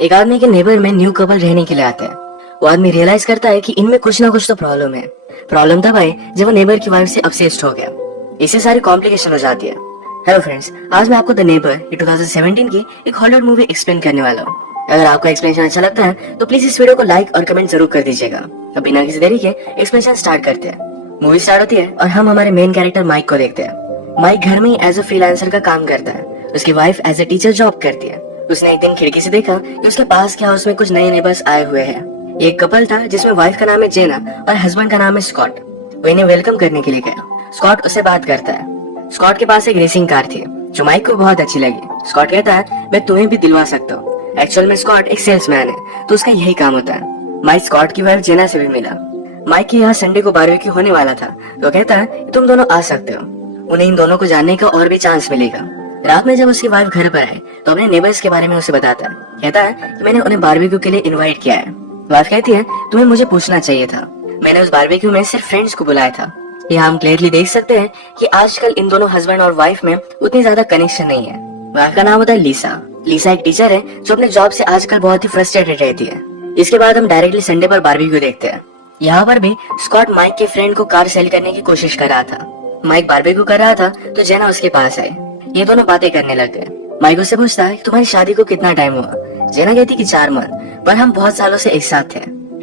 एक आदमी के नेबर में न्यू कपल रहने के लिए आता है। वो आदमी रियलाइज करता है कि इनमें कुछ ना कुछ तो प्रॉब्लम है। प्रॉब्लम तब आई जब वो नेबर की वाइफ से ऑब्सेस्ड हो गया। इससे सारी कॉम्प्लिकेशन हो जाती है। हेलो फ्रेंड्स, आज मैं आपको द नेबर 2017 की एक हॉलीवुड मूवी एक्सप्लेन करने वाला हूँ। अगर आपको एक्सप्लेनेशन अच्छा लगता है तो प्लीज इस वीडियो को लाइक और कमेंट जरूर कर दीजिएगा। अब बिना किसी देरी के एक्सप्लेनेशन स्टार्ट करते हैं। मूवी स्टार्ट होती है और हम हमारे मेन कैरेक्टर माइक को देखते हैं। माइक घर में ही एज अ फ्रीलांसर का काम करता है। उसकी wife as a teacher job करती है। उसने एक दिन खिड़की से देखा कि उसके पास के हाउस में कुछ नए नेबर्स आए हुए हैं। एक कपल था जिसमें वाइफ का नाम है जेना और हस्बैंड का नाम है स्कॉट। वो इन्हें वेलकम करने के लिए गया। स्कॉट उससे बात करता है। स्कॉट के पास एक रेसिंग कार थी जो माइक को बहुत अच्छी लगी। स्कॉट कहता है मैं तुम्हें भी दिलवा सकता हूँ। एक्चुअल में स्कॉट एक सेल्समैन है तो उसका यही काम होता है। माइक स्कॉट की वाइफ जेना से भी मिला। माइक के यहाँ संडे को बारबेक्यू होने वाला था तो कहता है तुम दोनों आ सकते हो। उन्हें इन दोनों को जानने का और भी चांस मिलेगा। रात में जब उसकी वाइफ घर पर आए तो अपने नेबर्स के बारे में उसे बताता है। कहता है कि मैंने उन्हें बारबेक्यू के लिए इनवाइट किया है। वाइफ कहती है तुम्हें मुझे पूछना चाहिए था। मैंने उस बारबेक्यू में सिर्फ फ्रेंड्स को बुलाया था। यहाँ हम क्लियरली देख सकते हैं कि आजकल इन दोनों हस्बैंड और वाइफ में उतनी ज्यादा कनेक्शन नहीं है। वाइफ का नाम होता है लीसा। लीसा एक टीचर है जो अपने जॉब से आजकल बहुत ही फ्रस्ट्रेटेड रहती है। इसके बाद हम डायरेक्टली संडे पर बारबेक्यू देखते हैं। यहाँ पर भी स्कॉट माइक के फ्रेंड को कार सेल करने की कोशिश कर रहा था। माइक बारबेक्यू कर रहा था तो जेना उसके पास आई। ये दोनों बातें करने लग गए। माइक उससे पूछता है कि तुम्हारी शादी को कितना टाइम हुआ। जेना कहती कि 4 मंथ, पर हम बहुत सालों से एक साथ थे।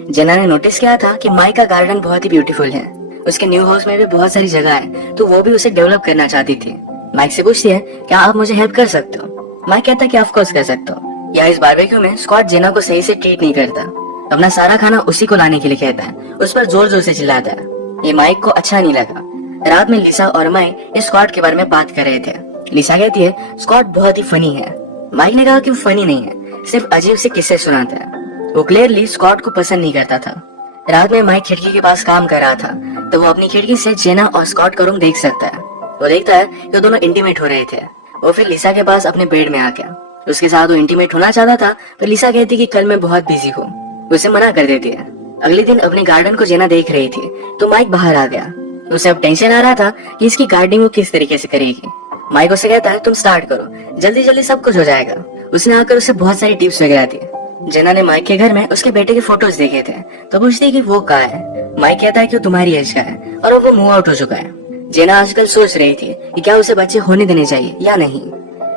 जेना ने नोटिस किया था कि माइक का गार्डन बहुत ही ब्यूटीफुल है। उसके न्यू हाउस में भी बहुत सारी जगह है तो वो भी उसे डेवलप करना चाहती थी। माइक से पूछती है क्या आप मुझे हेल्प कर सकते हो। माइक कहता है कि ऑफ कोर्स कर सकते हो। या इस बारबेक्यू में स्कॉट जेना को सही से ट्रीट नहीं करता। अपना सारा खाना उसी को लाने के लिए कहता है। उस पर जोर जोर से चिल्लाता है। ये माइक को अच्छा नहीं लगा। रात में लिसा और माइक इस स्कॉट के बारे में बात कर रहे थे। लिसा कहती है स्कॉट बहुत ही फनी है। माइक ने कहा कि वो फनी नहीं है, सिर्फ अजीब से किस्से सुनाता है। वो क्लियरली स्कॉट को पसंद नहीं करता था। रात में माइक खिड़की के पास काम कर रहा था तो वो अपनी खिड़की से जेना और स्कॉट का रूम देख सकता है। वो देखता है कि वो दोनों इंटीमेट हो रहे थे। वो फिर लिसा के पास अपने बेड में आ गया। उसके साथ वो इंटीमेट होना चाहता था पर लिसा कहती कि कल मैं बहुत बिजी हूँ। उसे मना कर देती है। अगले दिन अपने गार्डन को जेना देख रही थी तो माइक बाहर आ गया। उसे अब टेंशन आ रहा था कि इसकी गार्डनिंग वो किस तरीके से करेगी। माइक उसे कहता है तुम स्टार्ट करो, जल्दी जल्दी सब कुछ हो जाएगा। उसने आकर उसे बहुत सारी टिप्स वगैरह दी। जेना ने माइक के घर में उसके बेटे के फोटोज देखे थे तो पूछती है कि वो कहाँ है। माइक कहता है कि वो तुम्हारी एज का है और वो मूव आउट हो चुका है। जेना आजकल सोच रही थी कि क्या उसे बच्चे होने देने चाहिए या नहीं।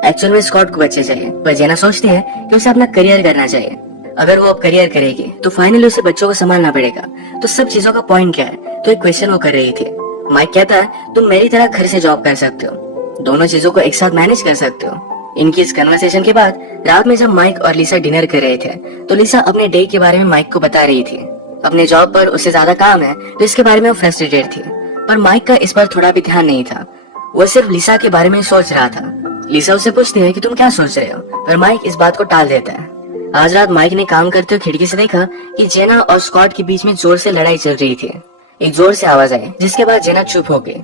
एक्चुअल में स्कॉट को बच्चे चाहिए पर जेना सोचती है कि उसे अपना करियर करना चाहिए। अगर वो अब करियर करेगी तो फाइनली उसे बच्चों को संभालना पड़ेगा। तो सब चीजों का पॉइंट क्या है, तो एक क्वेश्चन वो कर रही थी। माइक कहता है तुम मेरी तरह घर से जॉब कर सकते हो, दोनों चीजों को एक साथ मैनेज कर सकते हो। इनकी इस कन्वर्सेशन के बाद रात में जब माइक और लिसा डिनर कर रहे थे तो लिसा अपने डे के बारे में माइक को बता रही थी। अपने जॉब पर उससे ज्यादा काम है तो इसके बारे में वो फ्रस्ट्रेटेड थी, पर माइक का इस पर थोड़ा भी ध्यान नहीं था। वो सिर्फ लिसा के बारे में सोच रहा था। लिसा उससे पूछती है कि तुम क्या सोच रहे हो, पर माइक इस बात को टाल देता है। आज रात माइक ने काम करते हुए खिड़की से देखा कि जेना और स्कॉट के बीच में जोर से लड़ाई चल रही थी। एक जोर से आवाज आई जिसके बाद जेना चुप हो गई।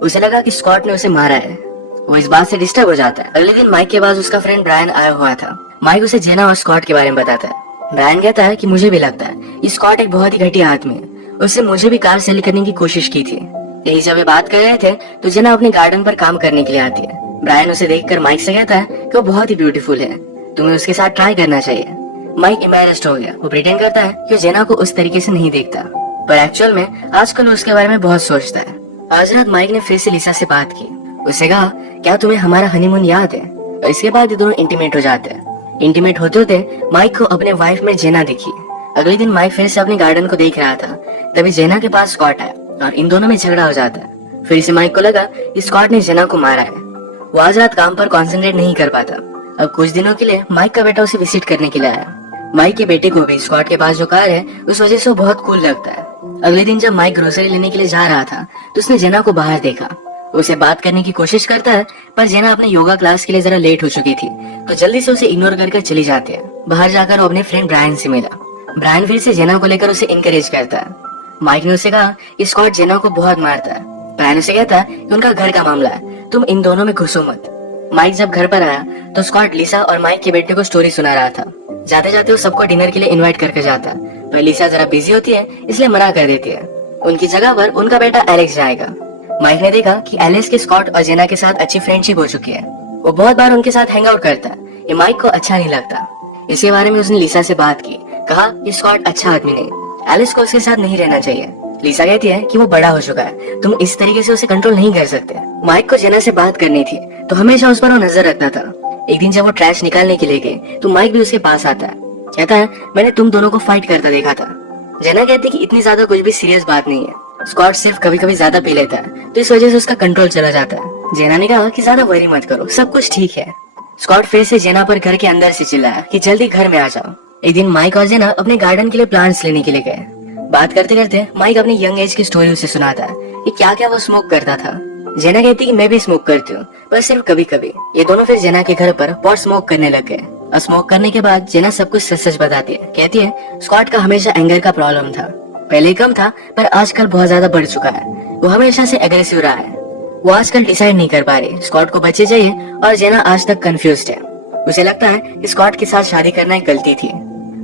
उसे लगा कि स्कॉट ने उसे मारा है। वो इस बात से डिस्टर्ब हो जाता है। अगले दिन माइक के पास उसका फ्रेंड ब्रायन आया हुआ था। माइक उसे जेना और स्कॉट के बारे में बताता है। ब्रायन कहता है कि मुझे भी लगता है कि स्कॉट एक बहुत ही घटिया आदमी है। उससे मुझे भी कार सेल करने की कोशिश की थी। यही जब वे बात कर रहे थे तो जेना अपने गार्डन पर काम करने के लिए आती है। ब्रायन उसे देखकर माइक से कहता है कि वो बहुत ही ब्यूटीफुल है, तुम्हें उसके साथ ट्राई करना चाहिए। माइक एम्बैरेस्ड हो गया। वो प्रिटेंड करता है कि वो जेना को उस तरीके से नहीं देखता, पर एक्चुअल में आजकल उसके बारे में बहुत सोचता है। आज रात माइक ने फिर से लिसा से बात की। उसे कहा क्या तुम्हें हमारा हनीमून याद है। और इसके बाद ये दोनों इंटीमेट हो जाते हैं। इंटीमेट होते होते माइक को अपने वाइफ में जेना दिखी। अगले दिन माइक फिर से अपने गार्डन को देख रहा था तभी जेना के पास स्कॉट आया और इन दोनों में झगड़ा हो जाता है। फिर से माइक को लगा कि स्कॉट ने जेना को मारा है। वो आज रात काम पर कॉन्सेंट्रेट नहीं कर पाता। अब कुछ दिनों के लिए माइक का बेटा उसे विजिट करने के लिए आया। माइक के बेटे को भी स्कॉट के पास जो कार है उस वजह से वो बहुत कूल लगता है। अगले दिन जब माइक ग्रोसरी लेने के लिए जा रहा था तो उसने जेना को बाहर देखा। उसे बात करने की कोशिश करता है पर जेना अपने योगा क्लास के लिए जरा लेट हो चुकी थी तो जल्दी से उसे इग्नोर कर चली जाती है। बाहर जाकर वो अपने फ्रेंड ब्रायन से मिला। ब्रायन फिर से जेना को लेकर उसे इनकरेज करता है। माइक ने उसे कहा कि स्कॉट जेना को बहुत मारता है। ब्रायन उसे कहता है कि उनका घर का मामला है, तुम इन दोनों में घुसो मत। माइक जब घर पर आया तो स्कॉट लिसा और माइक के बेटे को स्टोरी सुना रहा था। जाते जाते वो सबको डिनर के लिए इनवाइट करके जाता है पर लिसा जरा बिजी होती है इसलिए मना कर देती है। उनकी जगह पर उनका बेटा एलेक्स जाएगा। माइक ने देखा कि एलेक्स के स्कॉट और जेना के साथ अच्छी फ्रेंडशिप हो चुकी है। वो बहुत बार उनके साथ हैंग आउट करता है। ये माइक को अच्छा नहीं लगता। इसी बारे में उसने लिसा से बात की। कहा कि स्कॉट अच्छा आदमी नहीं, एलिस को उसके साथ नहीं रहना चाहिए। लिसा कहती है कि वो बड़ा हो चुका है, तुम इस तरीके से उसे कंट्रोल नहीं कर सकते। माइक को जेना से बात करनी थी तो हमेशा उस पर वो नजर रखता था। एक दिन जब वो ट्रैश निकालने के लिए गए तो माइक भी उसके पास आता है। कहता है मैंने तुम दोनों को फाइट करता देखा था। जेना कहती है कि इतनी ज्यादा कुछ भी सीरियस बात नहीं है, स्कॉट सिर्फ कभी कभी ज्यादा पी लेता है तो इस वजह से उसका कंट्रोल चला जाता है। जेना ने कहा कि ज्यादा वरी मत करो, सब कुछ ठीक है। स्कॉट फिर से जेना पर घर के अंदर से चिल्लाया कि जल्दी घर में आ जाओ। एक दिन माइक और जेना अपने गार्डन के लिए प्लांट्स लेने के लिए गए। बात करते करते माइक अपनी यंग एज की स्टोरी उसे सुनाता है कि क्या क्या वो स्मोक करता था। जेना कहती कि मैं भी स्मोक करती हूँ, पर सिर्फ कभी कभी। ये दोनों फिर जेना के घर पर पॉट स्मोक करने लग गए और स्मोक करने के बाद जेना सब कुछ सच सच बताती है। कहती है स्कॉट का हमेशा एंगर का प्रॉब्लम था, पहले कम था पर आजकल बहुत ज्यादा बढ़ चुका है। वो हमेशा से एग्रेसिव रहा है। वो आजकल डिसाइड नहीं कर पा रही स्कॉट को बच्चे चाहिए और जेना आज तक कंफ्यूज्ड है। उसे लगता है कि स्कॉट के साथ शादी करना एक गलती थी।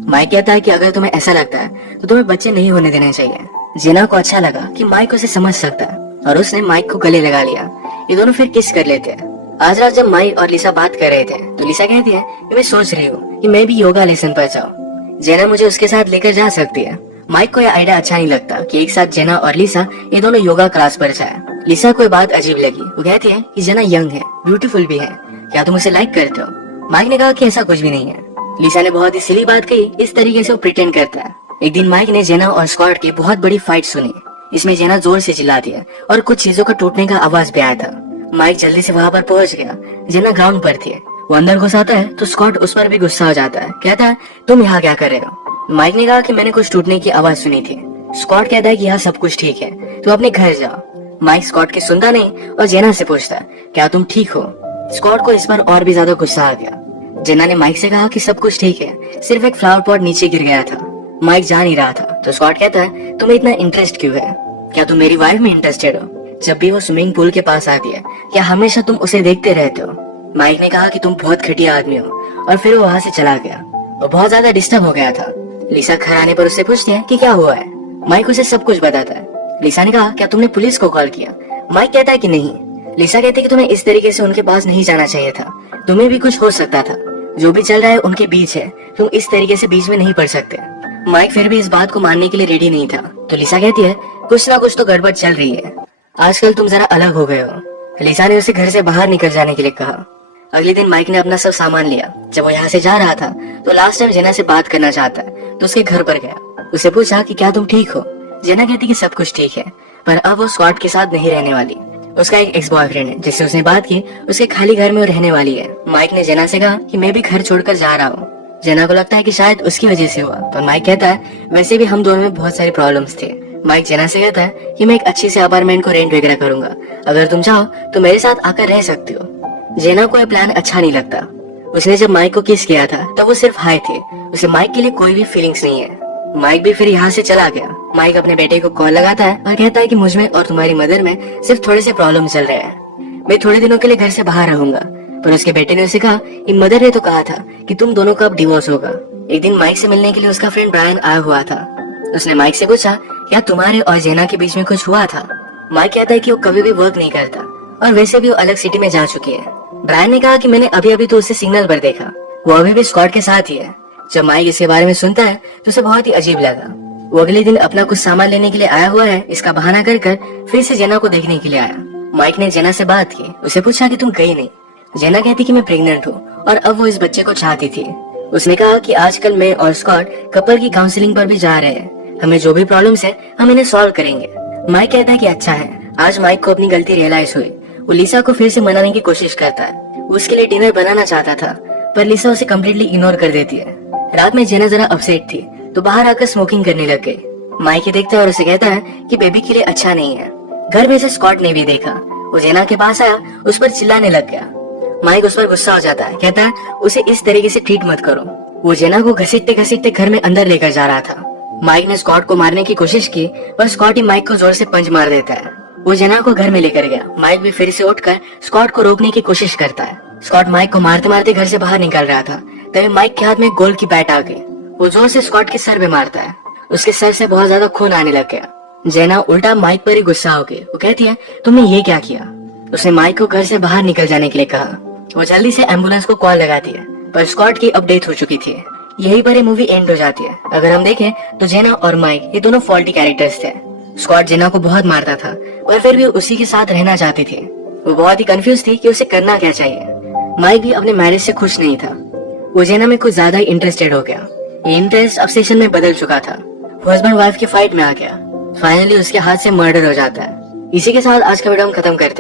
माइक कहता है कि अगर तुम्हें ऐसा लगता है तो तुम्हें बच्चे नहीं होने देने चाहिए। जेना को अच्छा लगा कि माइक उसे समझ सकता है और उसने माइक को गले लगा लिया। ये दोनों फिर किस कर लेते हैं। आज रात जब माइक और लिसा बात कर रहे थे तो लिसा कहती है कि मैं सोच रही हूँ कि मैं भी योगा लेसन पर जाऊँ। जेना मुझे उसके साथ लेकर जा सकती है। माइक को यह आइडिया अच्छा नहीं लगता कि एक साथ जेना और लिसा ये दोनों योगा क्लास पर जाए। लिसा को बात अजीब लगी। वो कहती है कि जेना यंग है, ब्यूटीफुल भी है, क्या तुम उसे लाइक करते हो? माइक ने कहा कि ऐसा कुछ भी नहीं है। लिसा ने बहुत ही सिली बात कही, इस तरीके से वो प्रिटेंड करता है। एक दिन माइक ने जेना और स्कॉट की बहुत बड़ी फाइट सुनी। इसमें जेना जोर से चिल्लाती है और कुछ चीजों का टूटने का आवाज भी आया था। माइक जल्दी से वहाँ पर पहुंच गया। जेना ग्राउंड पर थी। वो अंदर घुस आता है तो स्कॉट उस पर भी गुस्सा हो जाता है। कहता है तुम यहाँ क्या कर रहे हो? माइक ने कहा कि मैंने कुछ टूटने की आवाज सुनी थी। स्कॉट कहता है कि यहाँ सब कुछ ठीक है, तो अपने घर जाओ। माइक स्कॉट की सुनता नहीं और जेना से पूछता है क्या तुम ठीक हो? स्कॉट को इस पर और भी ज्यादा गुस्सा आ गया। जेना ने माइक से कहा कि सब कुछ ठीक है, सिर्फ एक फ्लावर पॉट नीचे गिर गया था। माइक जा नहीं रहा था तो स्कॉट कहता है तुम्हें इतना इंटरेस्ट क्यों है? क्या तुम मेरी वाइफ में इंटरेस्टेड हो? जब भी वो स्विमिंग पूल के पास आती है क्या हमेशा तुम उसे देखते रहते हो? माइक ने कहा कि तुम बहुत घटिया आदमी हो और फिर वो वहाँ से चला गया। वो बहुत ज्यादा डिस्टर्ब हो गया था। लिसा घर आने पर उससे पूछती है कि क्या हुआ है। माइक उसे सब कुछ बताता है। लिसा ने कहा क्या तुमने पुलिस को कॉल किया? माइक कहता है कि नहीं। लिसा कहती है कि तुम्हें इस तरीके से उनके पास नहीं जाना चाहिए था, तुम्हें भी कुछ हो सकता था। जो भी चल रहा है उनके बीच है, तुम इस तरीके से बीच में नहीं पड़ सकते। माइक फिर भी इस बात को मानने के लिए रेडी नहीं था तो लिसा कहती है कुछ ना कुछ तो गड़बड़ चल रही है, आजकल तुम जरा अलग हो गए हो। लिसा ने उसे घर से बाहर निकल जाने के लिए कहा। अगले दिन माइक ने अपना सब सामान लिया। जब वो यहाँ से जा रहा था तो लास्ट टाइम जेना से बात करना चाहता है तो उसके घर पर गया। उसे पूछा कि क्या तुम ठीक हो? जेना कहती कि सब कुछ ठीक है, पर अब वो स्कॉट के साथ नहीं रहने वाली। उसका एक एक्स बॉयफ्रेंड है जिससे उसने बात की, उसके खाली घर में वो रहने वाली है। माइक ने जेना से कहा कि मैं भी घर छोड़कर जा रहा हूँ। जेना को लगता है कि शायद उसकी वजह से हुआ, पर माइक कहता है वैसे भी हम दोनों में बहुत सारे प्रॉब्लम्स थे। माइक जेना से कहता है कि मैं एक अच्छी से अपार्टमेंट को रेंट वगैरह करूंगा, अगर तुम चाहो तो मेरे साथ आकर रह सकती हो। जेना को यह प्लान अच्छा नहीं लगता। उसने जब माइक को किस किया था तब वो सिर्फ हाई थे, उसे माइक के लिए कोई भी फीलिंग्स नहीं है। माइक भी फिर यहाँ से चला गया। माइक अपने बेटे को कॉल लगाता है और कहता है कि मुझ में और तुम्हारी मदर में सिर्फ थोड़े से प्रॉब्लम चल रहे हैं, मैं थोड़े दिनों के लिए घर से बाहर रहूंगा। पर उसके बेटे ने उसे कहा कि मदर ने तो कहा था कि तुम दोनों का अब डिवोर्स होगा। एक दिन माइक से मिलने के लिए उसका फ्रेंड ब्रायन आया हुआ था। उसने माइक से पूछा क्या तुम्हारे और जेना के बीच में कुछ हुआ था? माइक कहता है कि वो कभी भी वर्क नहीं करता और वैसे भी वो अलग सिटी में जा चुकी है। ब्रायन ने कहा कि मैंने अभी अभी तो उसे सिग्नल पर देखा, वो अभी भी स्कॉट के साथ ही है। जब माइक इसके बारे में सुनता है तो उसे बहुत ही अजीब लगा। वो अगले दिन अपना कुछ सामान लेने के लिए आया हुआ है, इसका बहाना कर फिर से जेना को देखने के लिए आया। माइक ने जेना से बात की, उसे पूछा कि तुम गई नहीं। जेना कहती कि मैं प्रेग्नेंट हूँ और अब वो इस बच्चे को चाहती थी। उसने कहा कि आजकल मैं और स्कॉट कपल की काउंसलिंग पर भी जा रहे हैं, हमें जो भी प्रॉब्लम्स है हम इन्हें सॉल्व करेंगे। माइक कहता है कि अच्छा है। आज माइक को अपनी गलती रियलाइज हुई। वो लिसा को फिर से मनाने की कोशिश करता है। वो उसके लिए डिनर बनाना चाहता था पर लिसा उसे कम्प्लीटली इग्नोर कर देती है। रात में जेना जरा अपसेट थी तो बाहर आकर स्मोकिंग करने लग गई। माइक ये देखता है और उसे कहता है कि बेबी के लिए अच्छा नहीं है। घर में से स्कॉट ने भी देखा। वो जेना के पास आया, उस पर चिल्लाने लग गया। माइक उस पर गुस्सा हो जाता है, कहता है उसे इस तरीके से ट्रीट मत करो। वो जेना को घसीटते घसीटते घर में अंदर लेकर जा रहा था। माइक ने स्कॉट को मारने की कोशिश की पर स्कॉट ही माइक को जोर से पंच मार देता है। वो जेना को घर में लेकर गया। माइक भी फिर से उठकर स्कॉट को रोकने की कोशिश करता है। स्कॉट माइक को मारते मारते घर से बाहर निकल रहा था, तभी माइक के हाथ में गोल की बैट आ गई। वो जोर से स्कॉट के सर में मारता है। उसके सर से बहुत ज्यादा खून आने लग गया। जेना उल्टा माइक पर ही गुस्सा हो गई। वो कहती है तुमने ये क्या किया? उसने माइक को घर से बाहर निकल जाने के लिए कहा। वो जल्दी से एम्बुलेंस को कॉल लगाती है। पर स्कॉट की अब डेथ हो चुकी थी। यहीं पर ये मूवी एंड हो जाती है। अगर हम देखें तो जेना और माइक ये दोनों फॉल्टी कैरेक्टर्स थे। स्कॉट जेना को बहुत मारता था पर फिर भी उसी के साथ रहना चाहती थी। वो बहुत ही कंफ्यूज थी कि उसे करना क्या चाहिए। माइक भी अपने मैरिज से खुश नहीं था। वो जेना में कुछ ज्यादा ही इंटरेस्टेड हो गया। ये इंटरेस्ट ऑब्सेशन में बदल चुका था। वो हस्बैंड वाइफ की फाइट में आ गया। फाइनली उसके हाथ से मर्डर हो जाता है। इसी के साथ आज का वीडियो हम खत्म करते हैं।